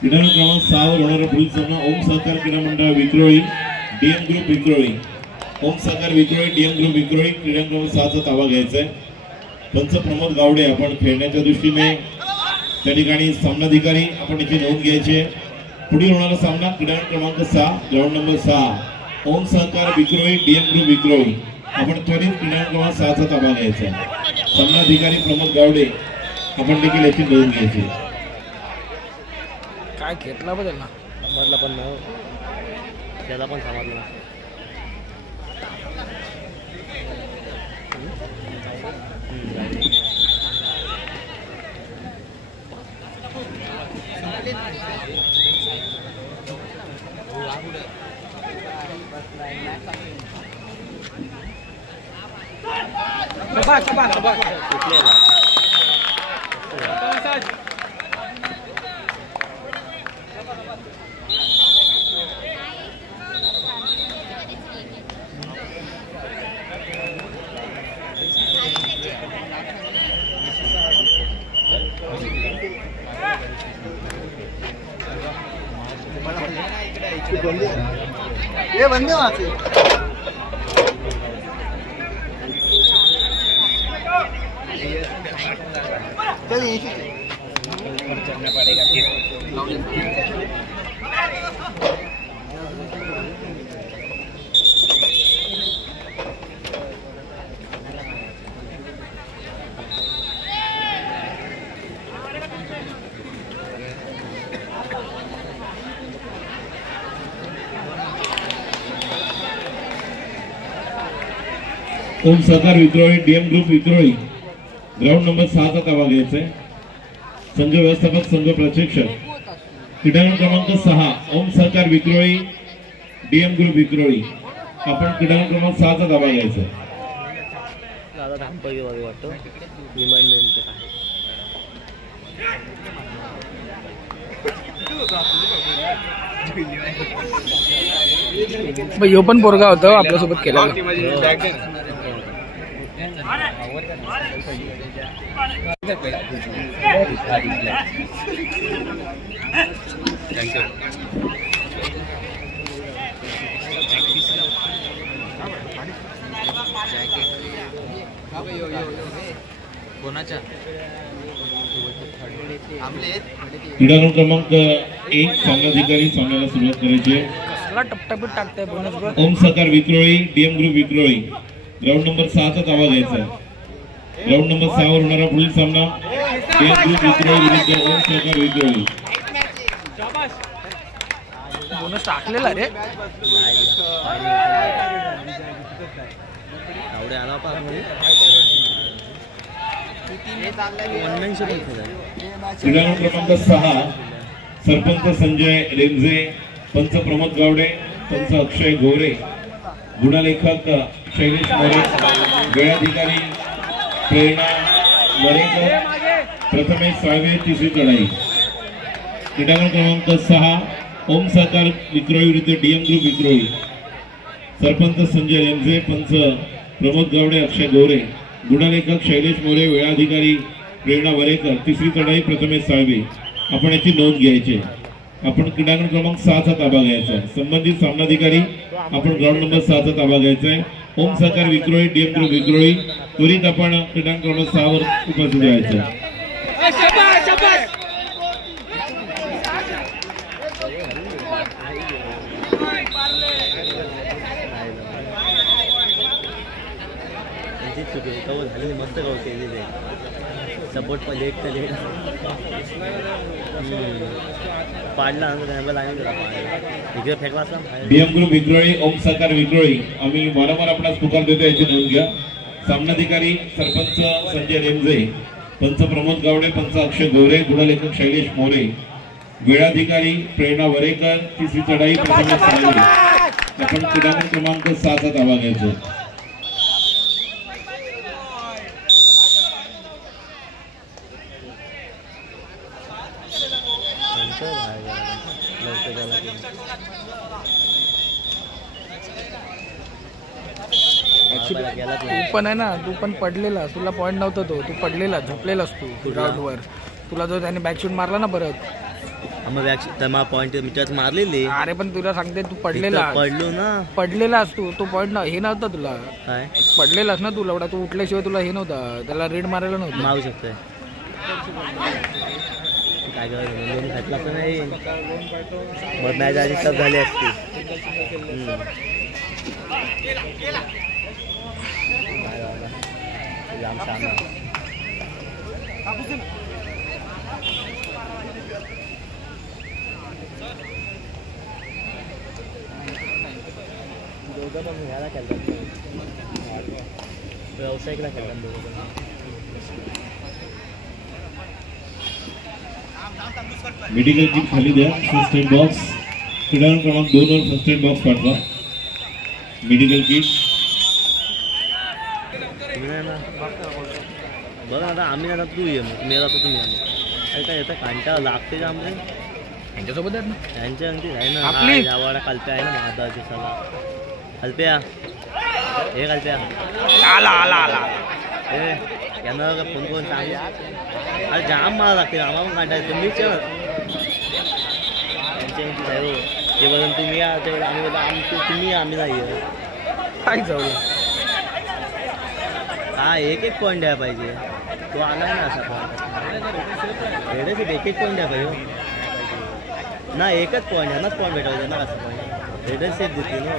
क्रीडा क्रमांक 6 वर होणारा पुढील सामना ओम सहकार क्रीडा मंडळ विक्रोळी डीएम ग्रुप विक्रोळी। ओम सहकार विक्रोळी डीएम ग्रुप विक्रोळी क्रीडा क्रमांक 6 चा ताबा घ्यायचा आहे। पंच प्रमोद गावडे आपण खेळण्याच्या दृष्टीने त्या ठिकाणी सामनाधिकारी आपण इथे नोंद घ्यायची आहे। पुढील होणारा सामना क्रीडा क्रमांक 6 ग्राउंड नंबर 6 ओम सहकार विक्रोळी डीएम ग्रुप विक्रोळी आपण त्वरित क्रीडा क्रमांक 6 चा ताबा घ्यायचा आहे। सामनाधिकारी प्रमोद गावडे आपण देखील याची नोंद घ्यायची। काय घेतला बदल ना समजला पण नाही त्याला पण समजलं ये बंदे वहां से चल यहीं से चलना पड़ेगा ओम सहकार Vikhroli DM group Vikhroli ground number 6 चा ताबा घ्यायचा आहे। संघ व्यवस्थापक संघ प्रशिक्षक क्रीडा क्रमांक 6 ओम सहकार विक्रोळी डीएम ग्रुप विक्रोळी आपण क्रीडा क्रमांक 6 चा ताबा घ्यायचा आहे। दादा धांपळी वगैरे वाटतो विमान नेमके काय यो पण पोरगा होता आपल्यासोबत केला क्रीडा क्रमांक 1 सामनाधिकारी सामन्याला सुरुवात करायची आहे। टपटपीत टाकताय बोनस वर ओम सहकार Vikhroli DM group Vikhroli ground number 6 चा ताबा घ्यायचा आहे। ग्राउंड नंबर 6 वर होणारा पुढील सामना डीएम ग्रुप विक्रोळी विरुद्ध ओम सहकार विक्रोळी। बोनस टाकलेला रे आवडे आला पाहिजे क्रीडा क्रमांक 6 सरपंच संजय रेमजे पंच प्रमोद गावडे पंच अक्षय गोरे गुणलेखक शैलेश मोरे वेळाधिकारी प्रेरणा वरेकर प्रथमेश साळवे तिसरी लढाई। क्रीडा क्रमांक 6 ओम सहकार विक्रोळी विरुद्ध DM group Vikhroli sarpanch Sanjay Ramsay पंच प्रमोद गावडे अक्षय गोरे गुणलेखक शैलेश मोरे वेळाधिकारी प्रेरणा वरेकर तिसरी लढाई प्रथमेश साळवे आपण याची नोंद घ्यायची। आपण क्रीडा क्रमांक 6 चा ताबा घ्यायचा आहे। संबंधित सामनाधिकारी आपण ग्राउंड नंबर 6 चा ताबा घ्यायचा आहे। ओम सहकार विक्रोळी डीएम ग्रुप विक्रोळी त्वरित आपण क्रीडा क्रमांक 6 वर उपस्थित राहायचं। मस्त गाव केलेले सपोर्ट पण लेट तर लेट पाडला इकडे फेकला असला डीएम ग्रुप विक्रोळी ओम सहकार विक्रोळी आम्ही वारंवार आपणास पुकार देतो याची नोंद घ्या। सामनाधिकारी सरपंच संजय रेमजे पंच प्रमोद गावडे पंच अक्षय गोरे गुणलेखक शैलेश मोरे वेळाधिकारी प्रेरणा वरेकर तिसरी चढाई प्रथमेश साळवे आपण क्रीडा क्रमांक 6 चा ताबा घ्यायचा। तू पण आहे ना, तू पण पडलेला, तुला पॉईंट नव्हता तो, तू पडलेला, झोपलेलास तू ग्राउंडवर, तुला जो त्याने बॅक शूट मारला ना परत मग मला पॉईंट मित्रात मारलेली. अरे पण तुला सांगते तू पडलेला पडलो ना. पडलेलास तू. तो पॉईंट हे नव्हता तुला. काय पडलेलास ना तुला एवढा. तू उठल्याशिवाय तुला हे नव्हता. त्याला रेड मारायला नव्हतं. मारू शकतोय काय करायचं घातला तर नाही. मग मॅच आधी सब झाली असती. जाम सामा दोघं पण ह्याला खेळतात. व्यावसायिकला खेळतात दोघं पण. मेडिकल किट खाली द्या. फर्स्ट एड बॉक्स क्रीडांगण क्रमांक 2 वर फर्स्ट एड बॉक्स पाठवा. मेडिकल किट बघा आता आम्ही आता तू ये मग मी जातो तुम्ही अरे काय येतं कांटा लागते का आमचे त्यांच्यासोबत आहेत ना. त्यांच्या अंगठी आहे ना. आपली यावाडा कालप्या आहे ना माझा दिवसाला. कालप्या हे कालप्या आला आला आला. हे यांना फोन करून सांग. अरे जाम मला लागते आम्हाला पण कांटा येतो. मीच त्यांच्या अंगठी आहे हो. ते बघून तुम्ही या तेवढं आम्ही बोलतो तुम्ही आम्ही नाही काय जाऊ. हा एक एक पॉईंट द्यायला पाहिजे. तो आला ना असा पॉईंट रेडच एक एक पॉईंट द्यायला पाहिजे ना. एकच पॉईंट ह्यानाच पॉईंट भेटायचे ना. कसं पॉईंट रेडच सेफ देते ना.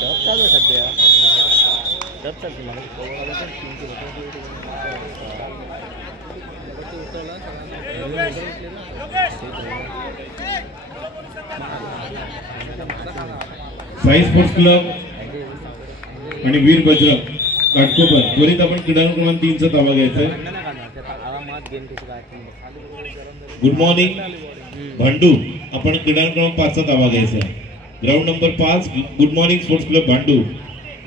टप चालू आहे सध्या. टप चालते मला साई स्पोर्ट्स क्लब आणि वीर बजरंग घाटकोपर त्वरित आपण क्रीडांगण क्रमांक 3 चा ताबा घ्यायचा आहे. गुड मॉर्निंग भांडू आपण क्रीडांगण क्रमांक 5 चा ताबा घ्यायचा आहे. Ground number 5 good morning sports club भांडू.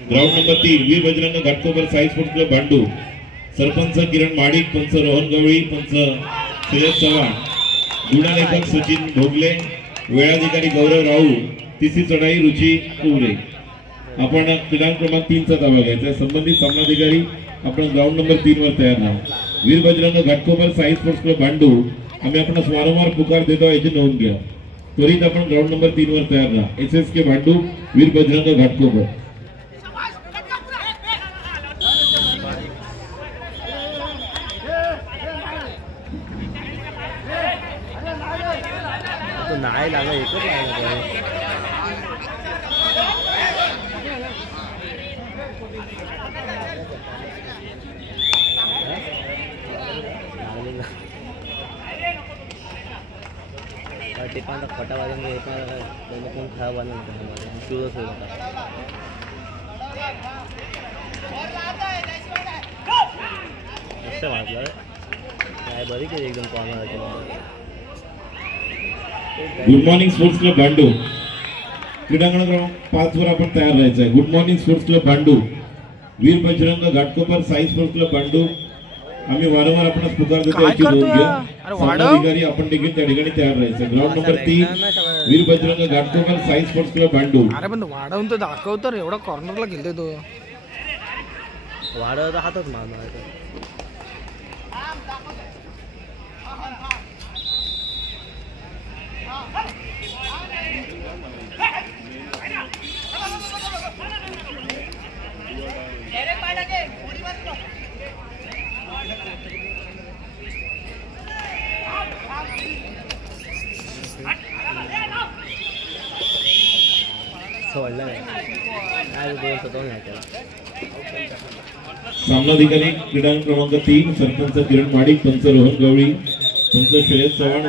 ग्राउंड नंबर 3 वीर बजरंग घाटकोपर साई स्पोर्ट्स क्लब भांडू. सरपंच किरण माडिक, पंच रोहन गवळी, पंच शरद चव्हाण, गुणलेखक सचिन भोगले, वेळाधिकारी गौरव राऊळ, तिसरी चढाई रुची कुवरे. आपण क्रीडांगण क्रमांक 3 चा ताबा घ्यायचा आहे. संबंधित सामनाधिकारी आपण ग्राउंड नंबर 3 वर तयार राहा. वीर बजरंग घाटकोपर साई स्पोर्ट्स क्लब भांडू आम्ही आपणास वारंवार पुकार देतो याची नोंद घ्या. त्वरित आपण ग्राउंड नंबर 3 वर तयार राहा. SSK भांडू वीर बजरंग घाटकोपर. नाही लागलं एकच लागलं. ते पण खोटा वाजून हे पण कोण खराब वाजून चुरस होईल मस्त वाजलं काय बरी केली एकदम corner. Good morning sports club भांडू क्रीडांगण क्रमांक 5 वर आपण तयार राहायचं आहे. गुड मॉर्निंग स्पोर्ट्स क्लब भांडू वीर बजरंग घाटकोपर साई स्पोर्ट्स क्लब भांडू आम्ही वारंवार आपणास पुकार देतो याची नोंद घ्या. सामनाधिकारी आपण देखील त्या ठिकाणी तयार राहायचं. ग्राउंड नंबर 3 वीर बजरंग घाटकोपर साई स्पोर्ट्स क्लब भांडू. अरे पण वाढवून तो दाखव तर एवढा कॉर्नरला गेले तो. वाढवता हातच मारणार. सामनाधिकारी क्रीडांगण क्रमांक 3 सरपंच किरण माडिक, पंच रोहन गवळी, पंच शरद चव्हाण,